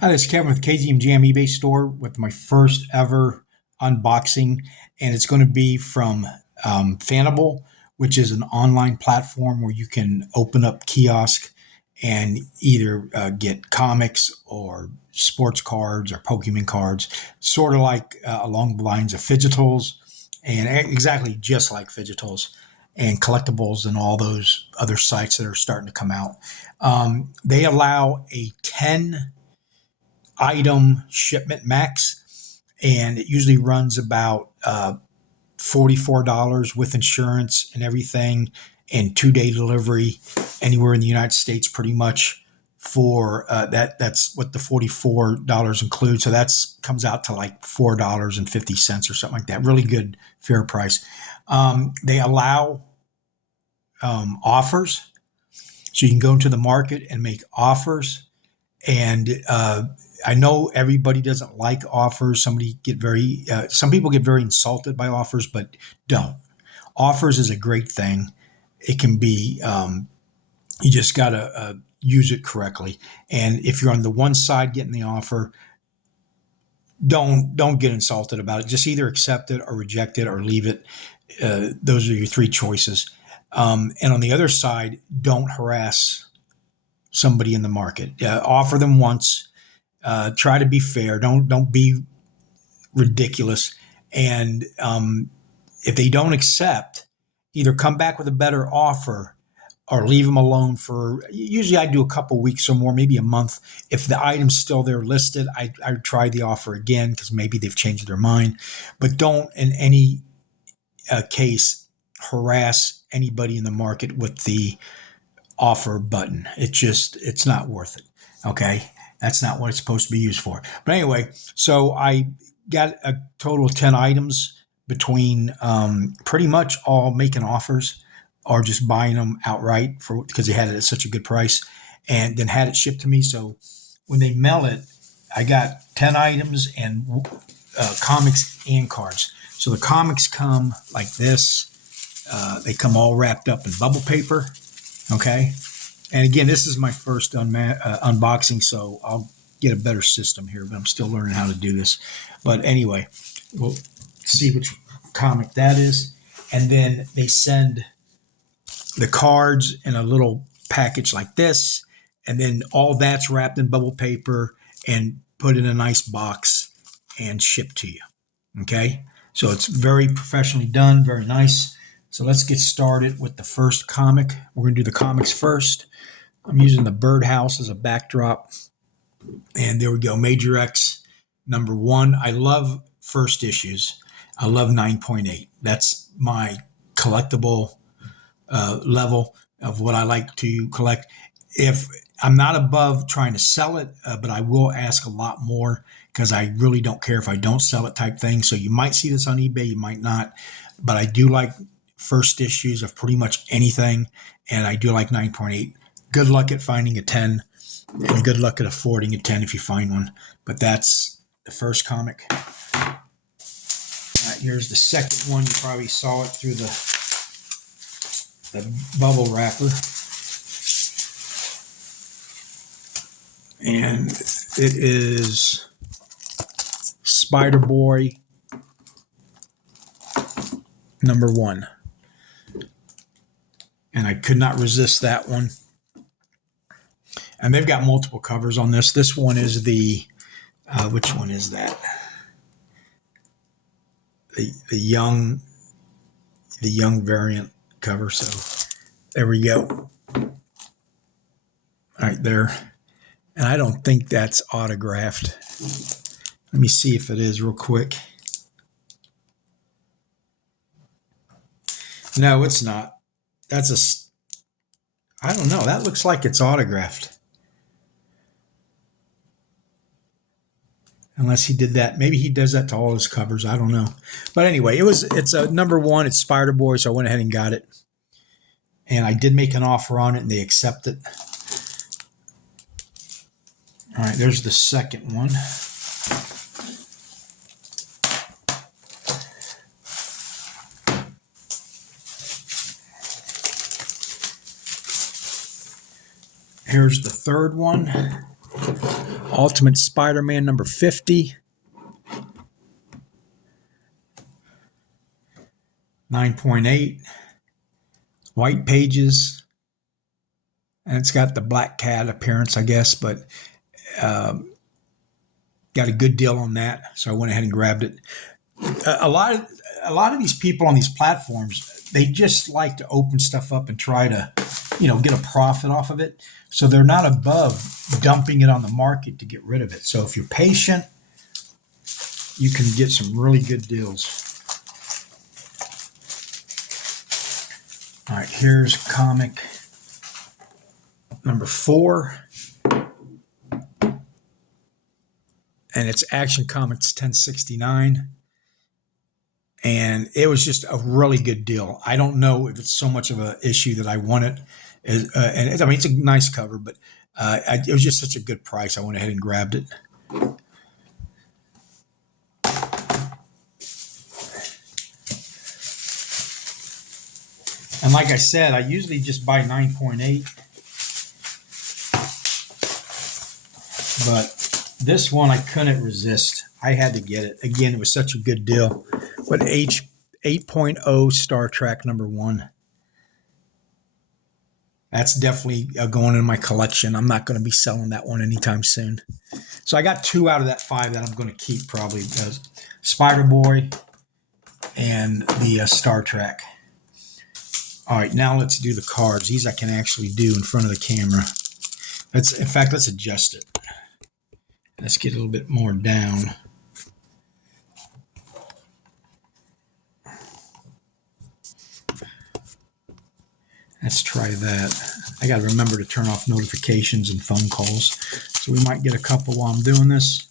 Hi, this is Kevin with KGM JAM eBay store with my first ever unboxing, and it's going to be from Fanable, which is an online platform where you can open up kiosk and either get comics or sports cards or Pokemon cards, sort of like along the lines of Fidgetals, and exactly just like Fidgetals and collectibles and all those other sites that are starting to come out. They allow a 10 item shipment max, and it usually runs about $44 with insurance and everything, and 2-day delivery anywhere in the United States, pretty much. For that's what the $44 includes. So that's comes out to like $4.50 or something like that. Really good, fair price. They allow offers, so you can go into the market and make offers. And I know everybody doesn't like offers. Some people get very insulted by offers, but don't. Offers is a great thing. It can be, you just got to use it correctly. And if you're on the one side getting the offer, don't get insulted about it. Just either accept it or reject it or leave it. Those are your three choices. And on the other side, don't harass somebody in the market. Offer them once. Try to be fair. Don't be ridiculous. And if they don't accept, either come back with a better offer or leave them alone for. Usually, I do a couple weeks or more, maybe a month. If the item's still there listed, I try the offer again because maybe they've changed their mind. But don't in any case harass anybody in the market with the offer button. It's not worth it. Okay. That's not what it's supposed to be used for. But anyway, so I got a total of 10 items between pretty much all making offers or just buying them outright because they had it at such a good price, and then had it shipped to me. So when they mail it, I got 10 items and comics and cards. So the comics come like this. They come all wrapped up in bubble paper. Okay. And again, this is my first unboxing, so I'll get a better system here, but I'm still learning how to do this. But anyway, we'll see which comic that is. And then they send the cards in a little package like this. And then all that's wrapped in bubble paper and put in a nice box and shipped to you. Okay. So it's very professionally done, very nice. So let's get started with the first comic. We're going to do the comics first. I'm using the birdhouse as a backdrop. And there we go. Major X #1. I love first issues. I love 9.8. That's my collectible level of what I like to collect. If I'm not above trying to sell it, but I will ask a lot more because I really don't care if I don't sell it type thing. So you might see this on eBay, you might not. But I do like first issues of pretty much anything. And I do like 9.8. Good luck at finding a 10, and good luck at affording a 10 if you find one. But that's the first comic. Here's the second one. You probably saw it through the bubble wrapper. And it is Spider-Boy #1. And I could not resist that one. And they've got multiple covers on this. This one is the, which one is that? The young variant cover. So there we go. Right there. And I don't think that's autographed. Let me see if it is real quick. No, it's not. I don't know. That looks like it's autographed. Unless he did that. Maybe he does that to all his covers. I don't know. But anyway, it's a #1. It's Spider-Boy, so I went ahead and got it. And I did make an offer on it, and they accepted it. All right, there's the second one. Here's the third one. Ultimate Spider-Man number 50. 9.8. White pages. And it's got the black cat appearance, I guess, but got a good deal on that. So I went ahead and grabbed it. A lot of these people on these platforms, they just like to open stuff up and try to, get a profit off of it. So they're not above dumping it on the market to get rid of it. So if you're patient, you can get some really good deals. All right, here's comic number 4. And it's Action Comics 1069. And it was just a really good deal. I don't know if it's so much of an issue that I want it. And I mean, it's a nice cover, but it was just such a good price. I went ahead and grabbed it. And like I said, I usually just buy 9.8. But this one I couldn't resist. I had to get it. Again, it was such a good deal. But 8.0 Star Trek number 1. That's definitely going in my collection. I'm not going to be selling that one anytime soon. So I got 2 out of that 5 that I'm going to keep probably. Spider-Boy and the Star Trek. All right, now let's do the cards. These I can actually do in front of the camera. In fact, let's adjust it. Let's get a little bit more down. Let's try that. I got to remember to turn off notifications and phone calls. So we might get a couple while I'm doing this.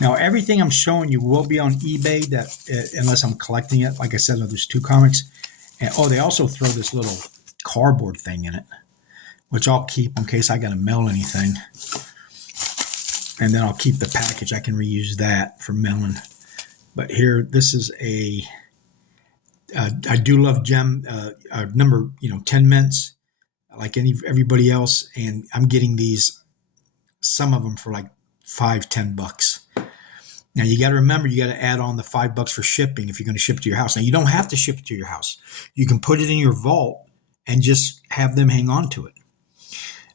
Now, everything I'm showing you will be on eBay, unless I'm collecting it. Like I said, there's 2 comics. And, they also throw this little cardboard thing in it, which I'll keep in case I got to mail anything. And then I'll keep the package. I can reuse that for mailing. But here, this is I do love gem number 10 mints like everybody else, and I'm getting these, some of them for like $5-10. Now you got to remember, you got to add on the $5 for shipping if you're going to ship it to your house. Now you don't have to ship it to your house. You can put it in your vault and just have them hang on to it.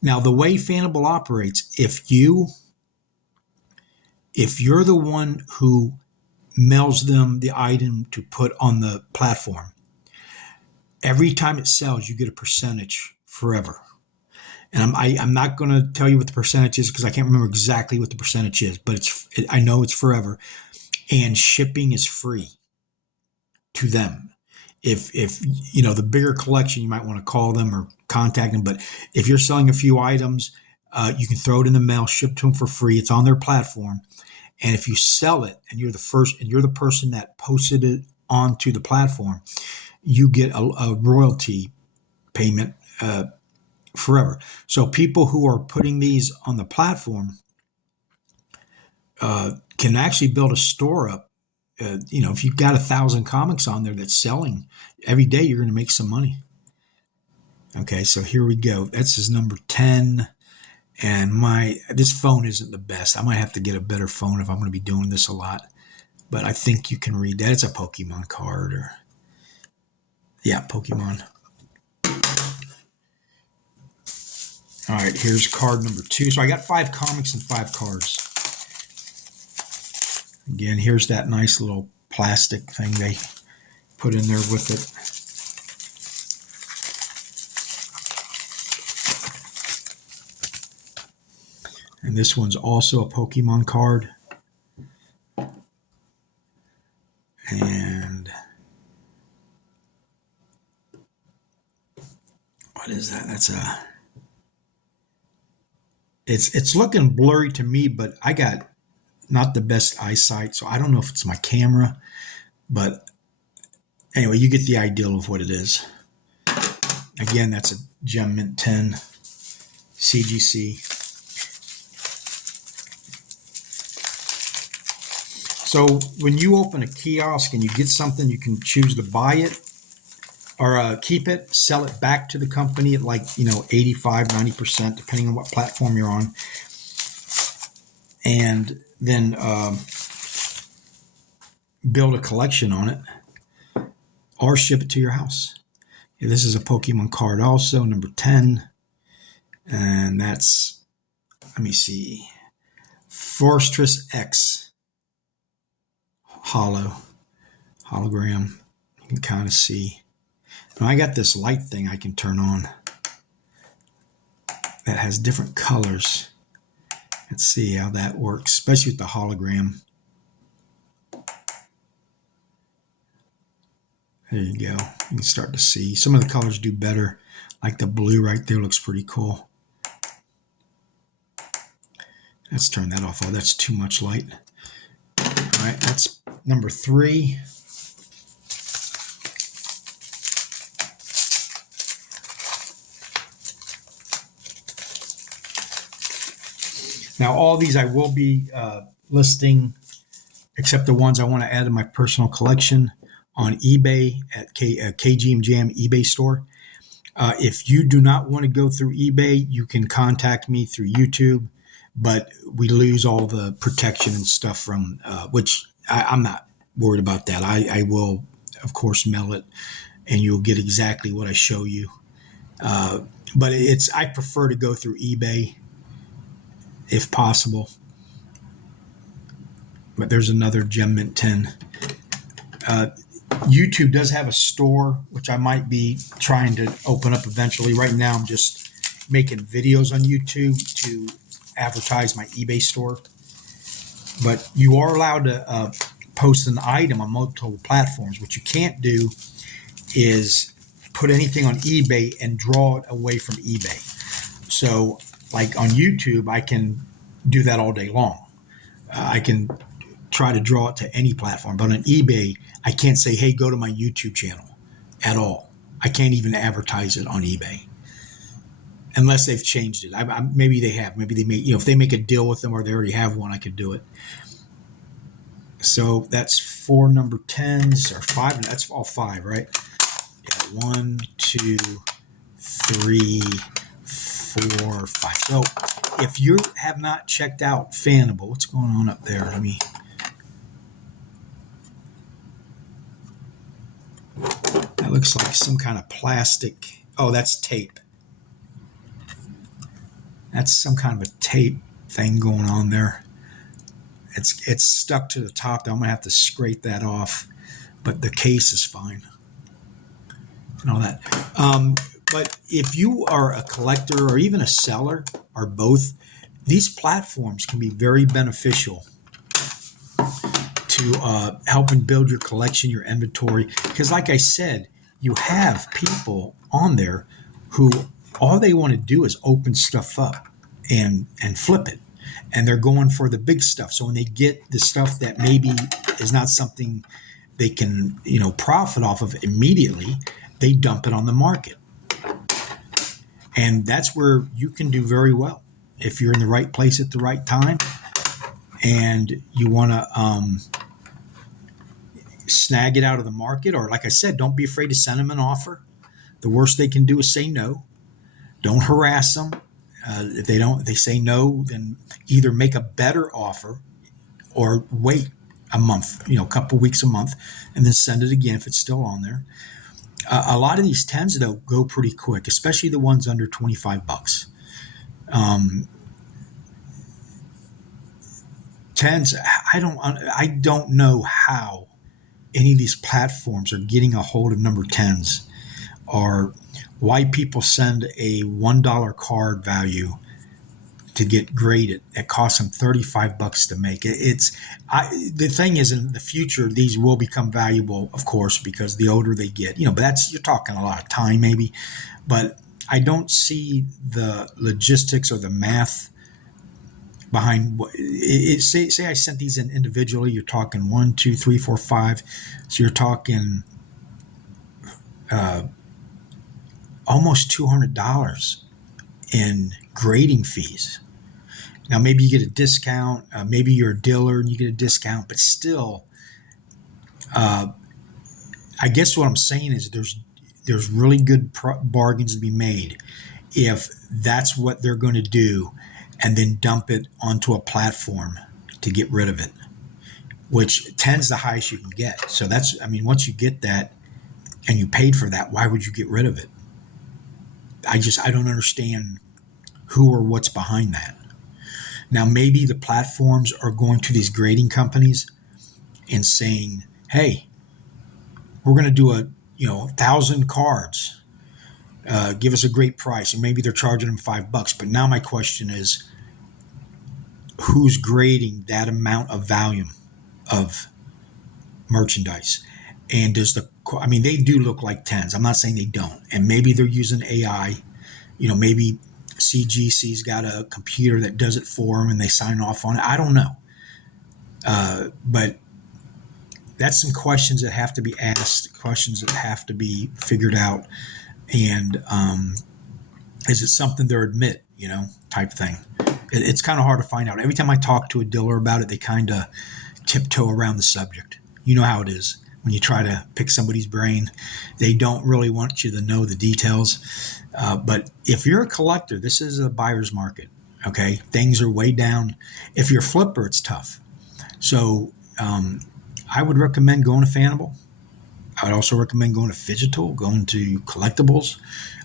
Now the way Fanable operates, if you're the one who mails them the item to put on the platform, every time it sells, you get a percentage forever. And I'm not going to tell you what the percentage is because I can't remember exactly what the percentage is, but I know it's forever. And shipping is free to them. If the bigger collection, you might want to call them or contact them. But if you're selling a few items, you can throw it in the mail, ship to them for free. It's on their platform. And if you sell it and you're the person that posted it onto the platform, you get a royalty payment forever. So people who are putting these on the platform can actually build a store up. If you've got 1,000 comics on there that's selling every day, you're going to make some money. Okay, so here we go. That's his number 10. And this phone isn't the best. I might have to get a better phone if I'm going to be doing this a lot. But I think you can read that. It's a Pokemon card Pokemon. All right, here's card number 2. So I got 5 comics and 5 cards. Again, here's that nice little plastic thing they put in there with it. And this one's also a Pokemon card. And what is that? It's looking blurry to me, but I got not the best eyesight, so I don't know if it's my camera. But anyway, you get the idea of what it is. Again, that's a Gem Mint 10 CGC. So when you open a kiosk and you get something, you can choose to buy it or keep it, sell it back to the company at like, 85, 90%, depending on what platform you're on. And then build a collection on it or ship it to your house. This is a Pokemon card also, number 10. And that's, let me see, Fortress X hologram. You can kind of see. Now I got this light thing I can turn on that has different colors. Let's see how that works, especially with the hologram. There you go. You can start to see. Some of the colors do better. Like the blue right there looks pretty cool. Let's turn that off. Oh, that's too much light. All right, that's number 3. Now, all these I will be listing, except the ones I want to add to my personal collection, on eBay at KGM JAM eBay store. If you do not want to go through eBay, you can contact me through YouTube, but we lose all the protection and stuff from, which I'm not worried about that. I will, of course, mail it, and you'll get exactly what I show you. But I prefer to go through eBay if possible. But there's another Gem Mint 10. YouTube does have a store, which I might be trying to open up eventually. Right now, I'm just making videos on YouTube to advertise my eBay store. But you are allowed to post an item on multiple platforms. What you can't do is put anything on eBay and draw it away from eBay. So, like on YouTube, I can do that all day long. I can try to draw it to any platform. But on eBay, I can't say, hey, go to my YouTube channel at all. I can't even advertise it on eBay unless they've changed it. Maybe they have. Maybe they make, if they make a deal with them or they already have one, I could do it. So that's 4 number 10s, or 5. That's all 5, right? Yeah, 1, 2, 3, 4, 5. So if you have not checked out Fanable, what's going on up there? That looks like some kind of plastic. Oh, that's tape. That's some kind of a tape thing going on there. It's stuck to the top. I'm going to have to scrape that off, but the case is fine and all that. But if you are a collector or even a seller or both, these platforms can be very beneficial to help and build your collection, your inventory. Because like I said, you have people on there who all they want to do is open stuff up and flip it. And they're going for the big stuff. So when they get the stuff that maybe is not something they can, profit off of immediately, they dump it on the market. And that's where you can do very well if you're in the right place at the right time and you want to snag it out of the market. Or like I said, don't be afraid to send them an offer. The worst they can do is say no. Don't harass them. If they say no, then either make a better offer or wait a month, a couple weeks, a month, and then send it again if it's still on there. A lot of these 10s though go pretty quick, especially the ones under $25. 10s, I don't know how any of these platforms are getting a hold of number 10s, or why people send a $1 card value to get graded. It costs them $35 to make it. The thing is, in the future, these will become valuable, of course, because the older they get, but you're talking a lot of time maybe, but I don't see the logistics or the math behind what say I sent these in individually. You're talking 1, 2, 3, 4, 5. So you're talking almost $200 in grading fees. Now, maybe you get a discount. Maybe you're a dealer and you get a discount, but still, I guess what I'm saying is there's really good bargains to be made if that's what they're going to do, and then dump it onto a platform to get rid of it, which 10's the highest you can get. So that's, I mean, once you get that and you paid for that, why would you get rid of it? I don't understand who or what's behind that. Now, maybe the platforms are going to these grading companies and saying, hey, we're going to do 1,000 cards. Give us a great price. And maybe they're charging them $5. But now my question is, who's grading that amount of volume of merchandise? And they do look like 10s. I'm not saying they don't. And maybe they're using AI. Maybe CGC's got a computer that does it for them and they sign off on it. I don't know. But that's some questions that have to be asked, questions that have to be figured out. And is it something they're admit, type thing? It's kind of hard to find out. Every time I talk to a dealer about it, they kind of tiptoe around the subject. You know how it is when you try to pick somebody's brain. They don't really want you to know the details. But if you're a collector, this is a buyer's market. Okay, things are way down. If you're a flipper, it's tough. So I would recommend going to Fanable. I would also recommend going to Phygital, going to Collectibles.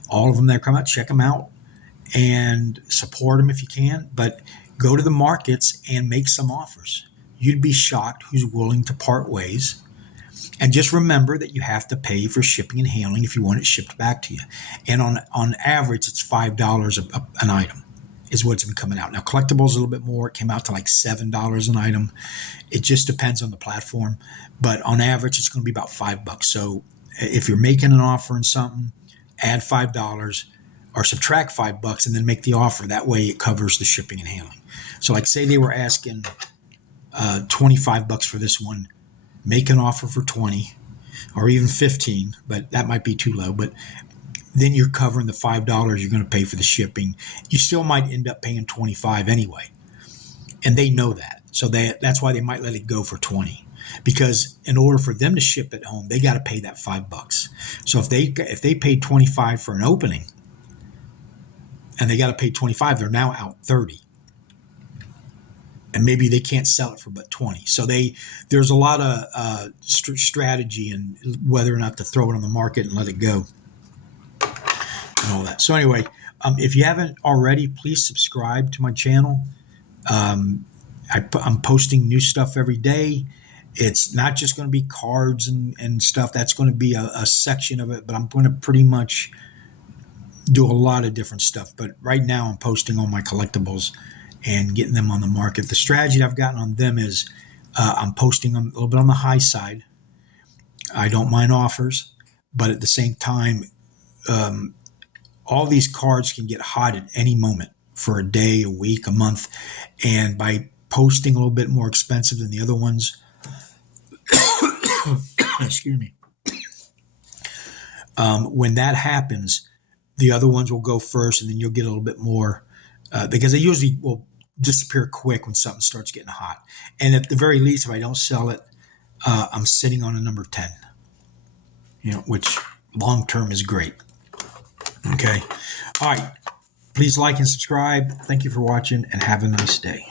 All of them that come out, check them out and support them if you can. But go to the markets and make some offers. You'd be shocked who's willing to part ways. And just remember that you have to pay for shipping and handling if you want it shipped back to you. And on average, it's $5 an item is what's been coming out. Now, Collectibles a little bit more. It came out to like $7 an item. It just depends on the platform. But on average, it's going to be about $5. So if you're making an offer on something, add $5 or subtract $5 and then make the offer. That way it covers the shipping and handling. So like say they were asking $25 for this one, make an offer for 20 or even 15, but that might be too low. But then you're covering the $5 you're going to pay for the shipping. You still might end up paying 25 anyway. And they know that. So that's why they might let it go for 20, because in order for them to ship it home, they got to pay that $5. So if they paid 25 for an opening and they got to pay 25, they're now out 30. And maybe they can't sell it for but 20. So there's a lot of strategy in whether or not to throw it on the market and let it go and all that. So anyway, if you haven't already, please subscribe to my channel. I'm posting new stuff every day. It's not just going to be cards and stuff. That's going to be a section of it, but I'm going to pretty much do a lot of different stuff. But right now I'm posting all my collectibles and getting them on the market. The strategy I've gotten on them is I'm posting them a little bit on the high side. I don't mind offers, but at the same time, all these cards can get hot at any moment for a day, a week, a month. And by posting a little bit more expensive than the other ones, excuse me, when that happens, the other ones will go first and then you'll get a little bit more because they usually will disappear quick when something starts getting hot. And at the very least, if I don't sell it, I'm sitting on a number 10, which long term is great. Okay. All right. Please like and subscribe. Thank you for watching and have a nice day.